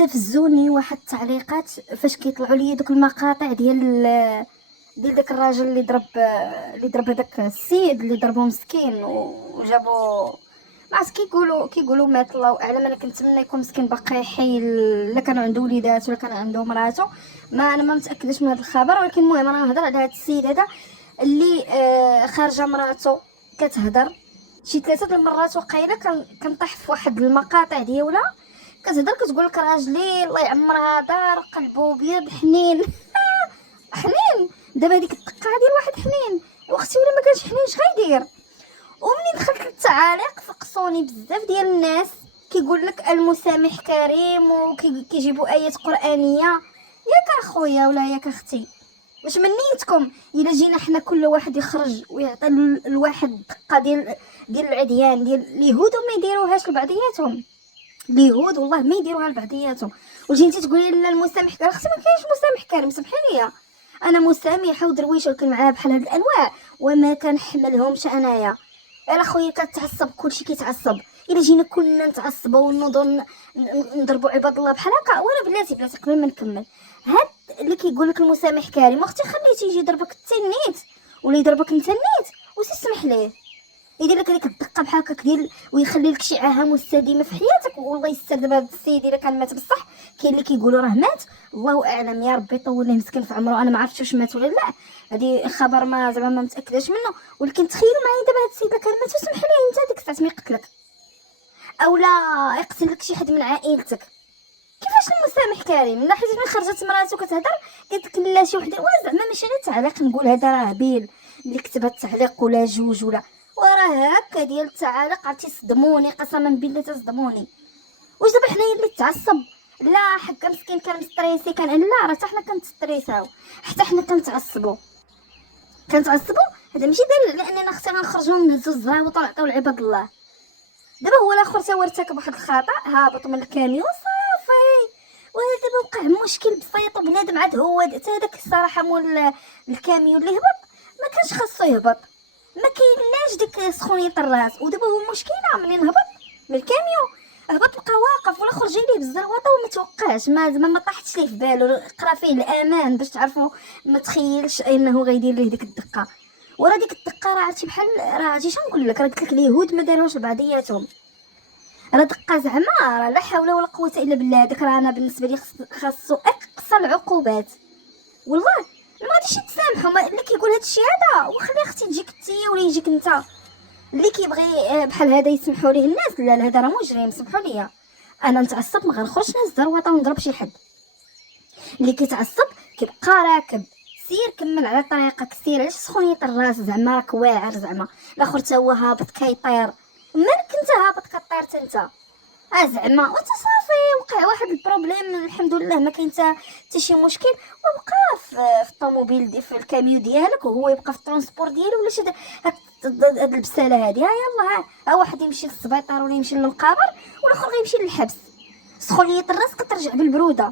استفزوني واحد التعليقات فاش كيطلعوا لي دوك المقاطع ديال داك الراجل اللي ضرب هذاك السيد اللي ضربو مسكين وجابو. ما عرفت كيقولوا مات، الله اعلم. انا كنتمنى يكون مسكين باقي حي، لا كان عنده وليدات ولا كان عنده مراته. انا ما متاكدش من هذا الخبر، ولكن المهم انا نهضر على هذا السيد هذا اللي خارجه مراته كتهضر شي 3 المرات وقيله. كنطيح في واحد المقاطع ديالها كتهضر كتقول لك راجلي الله يعمرها دار قلبه بيض حنين. حنين دابا هذيك الدقه ديال واحد حنين واختي، ولا ما كانش حنين اش غيدير؟ ومنين دخلت للتعاليق فقصوني بزاف ديال الناس كيقول لك المسامح كريم وكيجيبوا ايات قرانيه. ياك اخويا ولا ياك اختي، واش من نيتكم الا جينا حنا كل واحد يخرج ويعطي الواحد دقه ديال العديان ديال اليهود وما يديروهاش لبعضياتهم؟ اليهود والله ما يديروها لبعضياتهم. وجي انت تقولي لا المسامح كريم، اختي ما كاينش مسامح كريم، سمحي لي. انا مسامحه ودرويشه ولكن معاها بحال هاد الانواع وما كنحملهمش انايا. الا خويا كتعصب كلشي كيتعصب. الا جينا كلنا نتعصبوا ونوضوا نضربوا عباد الله بحال هكا، وانا بلاتي قبل ما نكمل، هاد اللي كيقول لك المسامح كريم اختي خليتي يجي يضربك انت النيت ولا يضربك انت النيت وتسمح ليه يدير لك هذيك الدقه بحال هكاك ديال ويخلي لك شي عاهه مستديمه في حياتك. والله يستر دابا هذا السيد الا كان مات بصح، كاين اللي كيقولوا راه مات، الله اعلم، يا ربي يطول ليه مسكين في عمره. انا ما عرفتش واش مات ولا لا، هذه خبر ما زعما ما متاكداش منه. ولكن تخيلوا معايا دابا هذا السيد الا كان مات وسمح ليه انت ديك الساعه ما يقتلك او لا يقتل لك شي حد من عائلتك، كيفاش المسامح كريم؟ لا حيت ملي خرجت مراته كتهضر قالت لك لا شي وحده، وانا زعما ماشي غير تعليق نقول هذا راه بيل اللي كتب هاد التعليق ولا جوج ولا، وراه هكا ديال التعاليق عرفتي صدموني قسما بالله تصدموني. واش دابا حنايا اللي تعصب؟ لا حكا مسكين كان مستريسي كان، لا راه حتى حنا كنتستريساو، حتى حنا كنتعصبوا. هذا ماشي دليل على اننا اختي غنخرجوا نهزوا الزراوط ونعطيو لعباد الله. دابا هو الاخر تا هو ارتكب واحد الخطا، هابط من الكاميون صافي، وهذا دابا وقع مشكل بسيط وبنادم عاد هو حتى هذاك الصراحه مول الكاميون اللي هبط ما كانش خاصو يهبط، ما كاينلاش ديك سخونيه الراس. ودابا هو المشكله منين هبط من الكاميون هبط لقى واقف والاخر جاي ليه بالزرواطه وما توقعش، ما طاحتش ليه في بالو، قرا فيه الامان باش تعرفوا، ما تخيلش انه غيدير ليه ديك الدقه. ورا ديك الدقه راه عرفتي بحال راه عرفتي شنقول لك، راه قلت لك اليهود ما داروهاش لبعضياتهم، راه دقه زعما راه لا حول ولا قوه الا بالله. داك راه انا بالنسبه لي خاصو اقصى العقوبات والله. ما غاديش يتسامحوا اللي كيقول هذا الشيء هذا، وخلي اختي تجيك انتيا ولا يجيك انت اللي كيبغي بحال هذا يسمحوا ليه الناس. لا هذا راه مجرم، سمحوا لي. انا نتعصب ما غنخرجش نهز الزروطه ونضرب شي حد. اللي كيتعصب كيبقى راكب، سير كمل على طريقك، سير علاش سخونيه الراس زعما راك واعر زعما. الاخر تا هو هابط كيطير، مالك انت هابط كطير انت زعما وانت صافي وقع واحد البروبليم الحمد لله ما كاين حتى شي مشكل، وبقى في الطوموبيل في الكاميو ديالك وهو يبقى في الترونسبور ديالو. ولا شي هاد البساله هادي يلاه ها واحد يمشي للسبيطار ولا يمشي للمقابر والاخر غيمشي للحبس. سخونيه الراس كترجع بالبروده.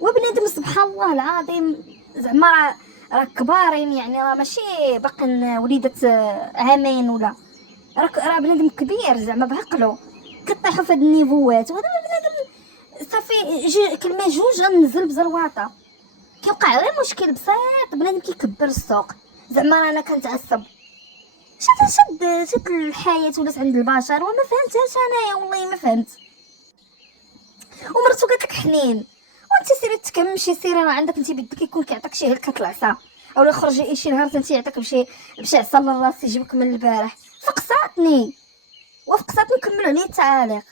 وبنادم سبحان الله العظيم زعما راه كبارين، يعني راه ماشي باقي وليدة عامين ولا راه بنادم كبير زعما بعقلو. كطيحوا في هاد النيفوات وهذا بنادم صافي كلمه جوج غنزل بزرواطه. كيوقع غير مشكل بسيط بنادم كيكبر السوق. زعما انا كنتعصب شد الحياه ولات عند البشر وما فهمتهاش انايا، والله ما فهمت. ومرتو قالت لك حنين وانت سيري تكمشي، سيري راه عندك انت بيدك يكون كيعطيك شي هلكه العصا اولا خرجي شي نهار انت يعطيك بشي عصا للراس يجيبك من البارح. فقصاتني نكملوا عليه التعاليق.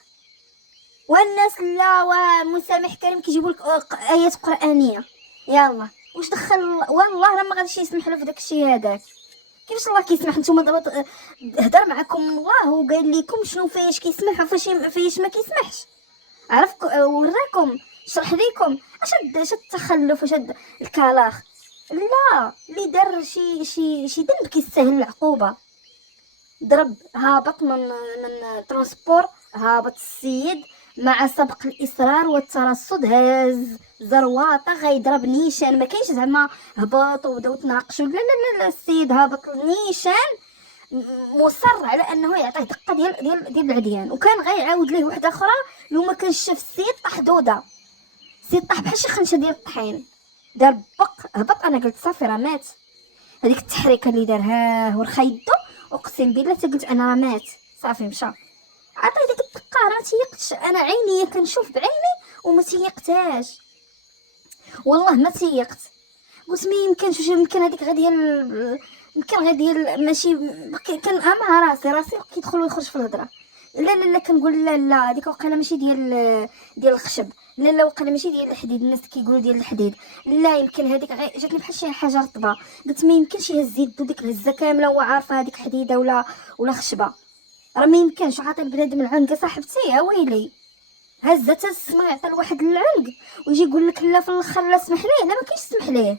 والناس لا ومسامح كريم كيجيبوا لك ايات قرانيه. يلا واش دخل والله راه ما غاديش يسمح له في داك الشيء هذاك. كيفاش الله كيسمح؟ نتوما دابا هضر معكم الله وقال لكم شنو فاش كيسمح وفاش ما كيسمحش، عرفكم وراكم شرح ليكم اش التخلف واش الكلاخ. لا اللي دار شي ذنب كيستاهل العقوبه. ضرب هابط من ترونسبور، هابط السيد مع سبق الاصرار والترصد، هاز زرواطه غيضرب نيشان، ما كاينش زعما هبط وبداو تناقشوا، لا لا لا, لا السيد هابط نيشان مصر على انه يعطيه دقه ديال العديان. وكان غيعاود ليه وحده اخرى لو ما كانش شاف السيد طاح دوده. سيد طاح بحال شي خنشه ديال الطحين، دار بق هبط. انا قلت صافي راه مات. هذيك التحريكه اللي دارها ورخا يدو، اقسم بالله حتى قلت انا راه مات. صافي مشى. عطي ديك الدقه راه تيقتش، انا عيني كنشوف بعيني وما تيقتاش، والله ما تيقت. قلت ما يمكنش، واش يمكن هذيك غير ديال، يمكن غير ديال ماشي كان مع راسي كيدخل ويخرج في الهضره. لا لا لا كنقول لا لا هذيك وقيله ماشي ديال الخشب، لا لا وقيله ماشي ديال الحديد، الناس كيقولوا ديال الحديد، لا يمكن هذيك جاتني بحال شي حاجه رطبه. قلت ما يمكنش يهز يدو ديك الهزه كامله وهو عارفه هذيك حديده ولا خشبه، راه ما يمكنش. عاطي بنادم العنق صاحبتي يا ويلي، هزت السما عطى لواحد العنق ويجي يقول لك لا في الاخر لا سمح ليه، لا ما كاينش سمح ليه،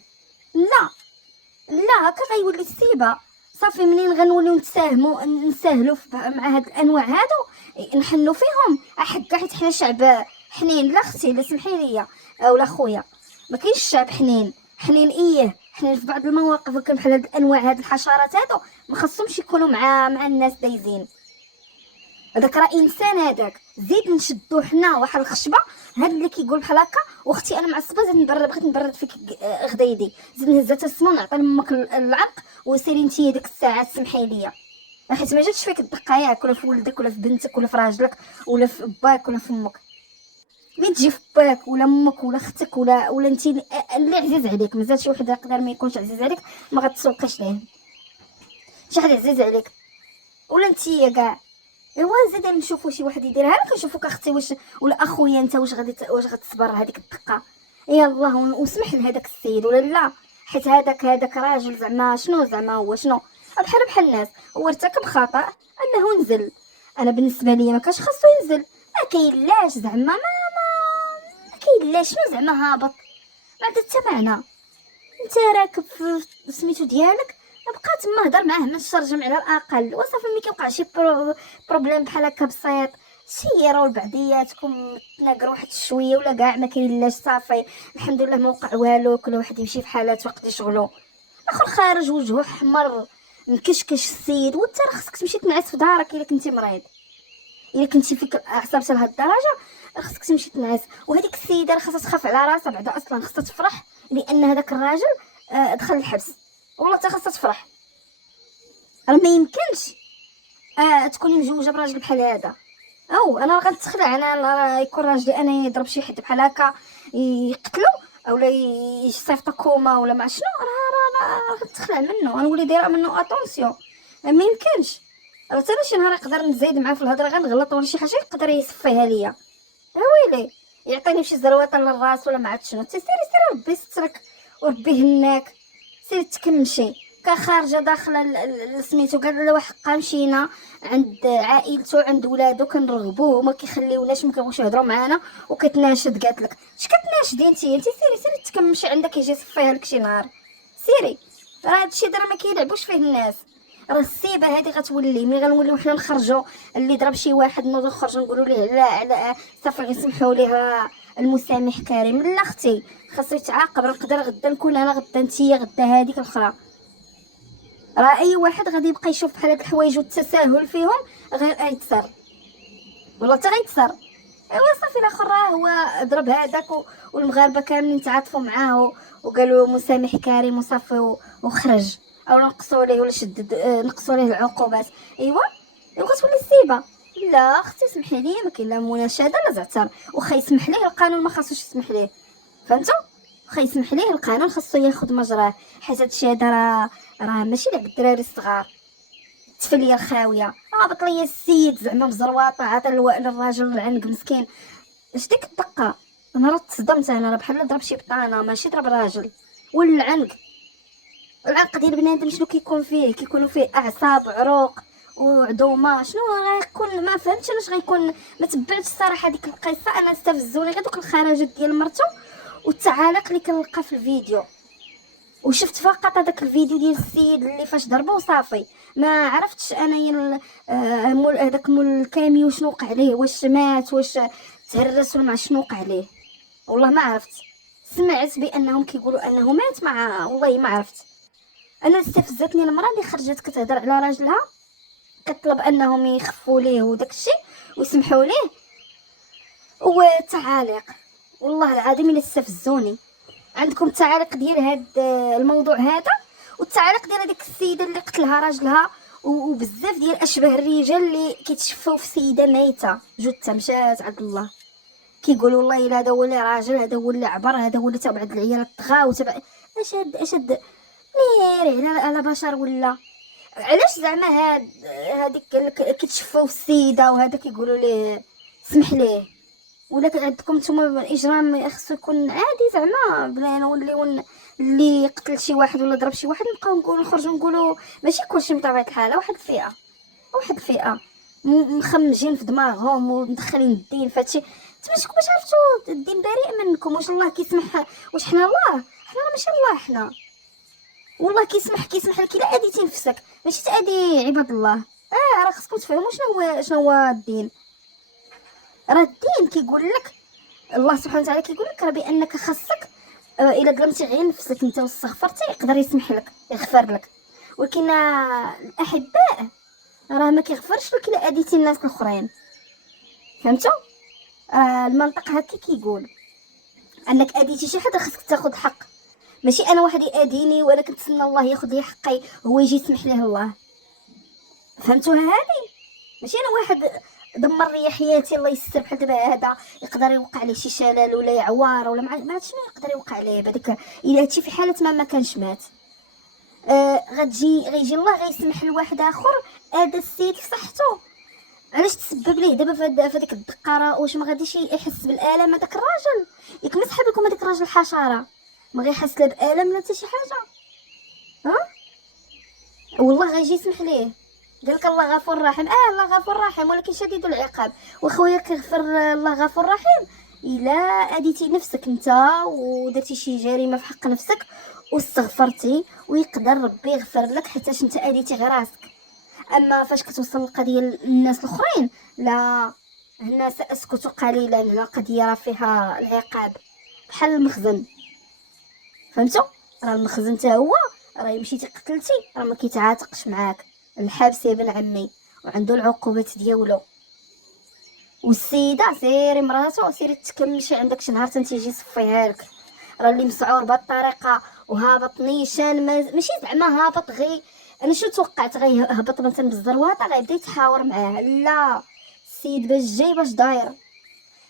لا لا هكا غيولي السيبه. صافي منين غنوليو نساهلوا مع هاد الانواع هادو نحنوا فيهم حكا، حيت حنا شعب حنين. لا اختي لا سمحي لي اولا خويا، ما كاينش شعب حنين. حنين حنين في بعض المواقف كان بحال هاد الانواع هاد الحشرات هادو ما خصهمش يكونوا مع الناس دايزين. هذاك راه انسان، هذاك زيد نشدو حنا واحد الخشبه. هاد اللي كيقول بحال هكا واختي انا معصبه زيد نبرد، بغيت نبرد فيك غدايدي، زيد نهزها السما ونعطي لامك العنق وسيري نتيا ديك الساعه سمحي لي، حيت ما جاتش فيك الدقه ياك، ولا في ولدك ولا في بنتك ولا في راجلك ولا في باك ولا في امك. مين تجي في باك ولا امك ولا اختك ولا انت اللي عزيز عليك، مازال شي وحده يقدر ما يكونش عزيز عليك ما غتسوقيش ليه، شي حد عزيز عليك ولا انت كاع. ايوا زيد نشوفوا شي واحد يديرها لك، نشوفوك اختي واش ولا اخويا انت واش غتصبر هذيك الدقه. يلاه وسمح لهذاك السيد ولا لا، حيت هذاك راجل زعما شنو زعما هو شنو بحال الناس. هو ارتكب خطا انه نزل، انا بالنسبه لي ما كانش خاصو ينزل، ما كاينلاش زعما ما كاينلاش شنو زعما هابط، ما عندها حتى معنى. انت راكب في سميتو ديالك، بقى تما هضر معاه من الشرجم على الاقل وصافي. ملي كيوقع شي بروبليم بحال هكا بسيط سيروا لبعضياتكم تناقروا واحد شويه ولا كاع ما كاين لاش، صافي الحمد لله ما وقع والو، كل واحد يمشي في حالاته ويقضي شغلو. اخر خارج وجهه احمر مكشكش السيد، وانت راه خصك تمشي تنعس في دارك الا كنتي مريض، الا كنتي فيك اعصاب حتى لهاد الدرجه خصك تمشي تنعس. وهذيك السيده راه خاصها تخاف على راسها بعدا، اصلا خاصها تفرح لان هذاك الراجل دخل الحبس، والله حتى خاصها تفرح. راه ما يمكنش تكوني مزوجه براجل بحال هذا. او انا غنتخلع، انا يكون راجلي انا يضرب شي حد بحال هكا يقتلو اولا يصيفطو كوما ولا ما شنو، راه غنتخلع منه، غنولي دايره منه اتونسيون. ما يمكنش. راه حتى شي نهار يقدر نزايد معاه في الهضره غنغلط ولا شي حاجه يقدر يصفيها ليا، ويلي يعطيني شي زروطه للراس ولا ما عرفت شنو. سيري ربي يسترك وربي يهناك، سيري تكمشي. كخارجه داخله سميتو قال له حقا مشينا عند عائلته عند ولادو كنرغبوه وما كيخليوناش ما كيبغوش يهضروا معانا وكتناشد. قالت لك اش كتناشدي انت سيري تكمشي عندك يجي يصفيها لك شي نهار. سيري راه هادشي راه ما كيلعبوش فيه الناس. راه السيبه هذه غتولي ملي غنوليو حنا نخرجوا اللي ضرب شي واحد نوضو نخرجوا نقولوا ليه لا على صافي غنسمحوا ليه المسامح كريم. لا اختي خاصو يتعاقب، راه نقدر غدا نكون انا غدا نتيا غدا هذيك الاخرى. راه اي واحد غادي يبقى يشوف بحال هاد الحوايج والتساهل فيهم غير يتسر، والله حتى غيتسر. ايوا صافي الاخر راه هو ضرب هذاك والمغاربه كاملين تعاطفوا معاه وقالوا مسامح كريم وصافي وخرج، او نقصوا ليه ولا شدد نقصوا ليه العقوبات. ايوا كتولي السيبه. لا اختي سمحي لي ما كاين لا مناشده لا زعتر، وخا يسمح ليه القانون ما خاصوش يسمح ليه، فهمتوا؟ خا يسمح ليه القانون خاصو ياخذ مجراه، حيت هادشي هذا راه ماشي لعب الدراري الصغار. تفليه الخاويه هابط ليا السيد زعما مزرواطه عطى للراجل العنق مسكين. اش ديك الدقه؟ انا راه تصدمت، انا راه بحال ضرب شي بطانه ماشي ضرب راجل. والعنق العنق ديال بنادم شنو كيكون فيه؟ كيكونوا فيه اعصاب عروق وعظومه، شنو غيكون؟ ما فهمتش علاش غيكون. ما تبعتش الصراحه ديك القصه، انا استفزوني غير دوك الخرجات ديال مرتو والتعاليق اللي كنلقى في الفيديو. وشفت فقط هذاك الفيديو ديال السيد اللي فاش ضربوه وصافي. ما عرفتش انا مول هذاك مول الكاميو شنو وقع عليه، واش مات واش تهرس ولا ما شنو وقع عليه، والله ما عرفت. سمعت بانهم كيقولوا انه مات، مع والله ما عرفت. انا استفزتني المراه اللي خرجت كتهضر على راجلها كطلب انهم يخفوا ليه وداك الشيء ويسمحوا ليه، والتعاليق والله العظيم الا استفزوني. عندكم التعاليق ديال هاد الموضوع هذا، والتعاليق ديال هذيك السيده اللي قتلها راجلها، وبزاف ديال اشباه الرجال اللي كيتشفاو في سيده ميته جثه مشات عند الله، كيقولوا والله الا هذا هو اللي راجل، هذا هو اللي عبر، هذا هو اللي تبع هاد العيال طغى وتبع. اش هاد نيري على بشر ولا؟ علاش زعما هذيك كيتشفاو في السيده وهذا كيقولوا ليه سمح ليه؟ ولا عندكم نتوما الاجرام خصو يكون عادي زعما، بلا نوليو اللي قتل شي واحد ولا ضرب شي واحد نبقاو نقولوا نخرجوا نقولوا ماشي كلشي بطبيعه الحال. واحد الفئه مخمجين في دماغهم ومدخلين الدين فهادشي. نتوما باش عرفتوا الدين بريء منكم؟ واش الله كيسمح؟ واش حنا الله؟ حنا ماشي الله حنا. والله كيسمح لك الا اديتي نفسك، ماشي تادي عباد الله. راه خصكم تفهموا شنو هو الدين. راه الدين كيقول لك، الله سبحانه وتعالى كيقول لك راه بانك خاصك الا ظلمتي غير نفسك انت واستغفرتي يقدر يسمح لك، يغفر لك. ولكن الاحباء راه ما كيغفرش لك الا اذيتي الناس الاخرين. فهمتوا؟ المنطق هكا كيقول انك اذيتي شي حد خاصك تاخذ حق، ماشي انا واحد يأذيني وانا كنتسنى الله ياخذ لي حقي هو يجي يسمح ليه الله. فهمتوها هذه؟ ماشي انا واحد دمر لي حياتي الله يستر بحال دابا هذا يقدر يوقع عليه شي شلل ولا يعوار ولا ما عرفت شنو يقدر يوقع عليه بهذاك الا هادشي في حاله ما كانش مات. غيجي الله غيسمح لواحد اخر هذا السيد في صحته. علاش تسبب ليه دابا في هذيك الدقاره؟ واش ما غاديش يحس بالالم هذاك الراجل؟ ياك ما صحاب لكم هذاك الراجل حشره ما غيحس لا بالم لا حتى شي حاجه. ها والله غيجي يسمح ليه. قالك الله غفور رحيم، الله غفور رحيم ولكن شديد العقاب. وخويا كيغفر الله غفور رحيم الا اديتي نفسك انت ودرتي شي جريمه في حق نفسك واستغفرتي، ويقدر ربي يغفر لك حيتاش انت اديتي غير راسك. اما فاش كتوصل القضيه للناس الاخرين، لا، هنا ساسكت قليلا. هنا القضيه راه فيها العقاب بحال المخزن. فهمتوا؟ راه المخزن حتى هو راه مشيتي قتلتي راه ما كيتعاتقش معاك، الحبس يا بن عمي، وعنده العقوبات ديالو. والسيده سيري مراتو سيري تكملي عندك شي نهار تنتيجي يصفيها لك. راه اللي مسعور بهاد الطريقه وهابط نيشان ماشي زعما هابط غي. انا شو توقعت هبط مثلا بالزرواطه غيبدا يتحاور معاه؟ لا، السيد باش داير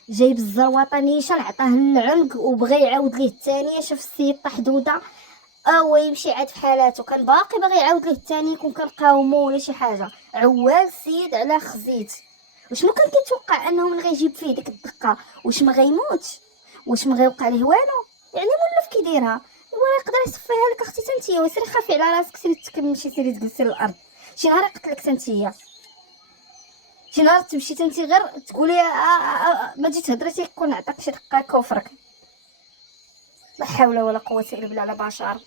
جايب الزرواطه نيشان عطاه العنق وبغى يعاود ليه الثانيه. شاف السيد طاح دوده يمشي عاد في حالاته، كان باقي باغي يعاود ليه الثاني يكون كنقاومو ولا شي حاجه. عوال السيد على خزيت. واش ما كان كيتوقع انه من غيجيب فيه ديك الدقه؟ واش ما غيموتش؟ واش ما غيوقع ليه والو؟ يعني مولف كيديرها ولا يقدر يصفيها لك اختي تنتيا. وسيري خافي على راسك، سيري تكملي، سيري تجلسي للارض. شي نهار يقتلك تنتيا، شي نهار تمشي تنتي غير تقولي ما جيت هضرتي يكون عطاك شي دقه كفرك. لا حول ولا قوه الا بالله على بشر.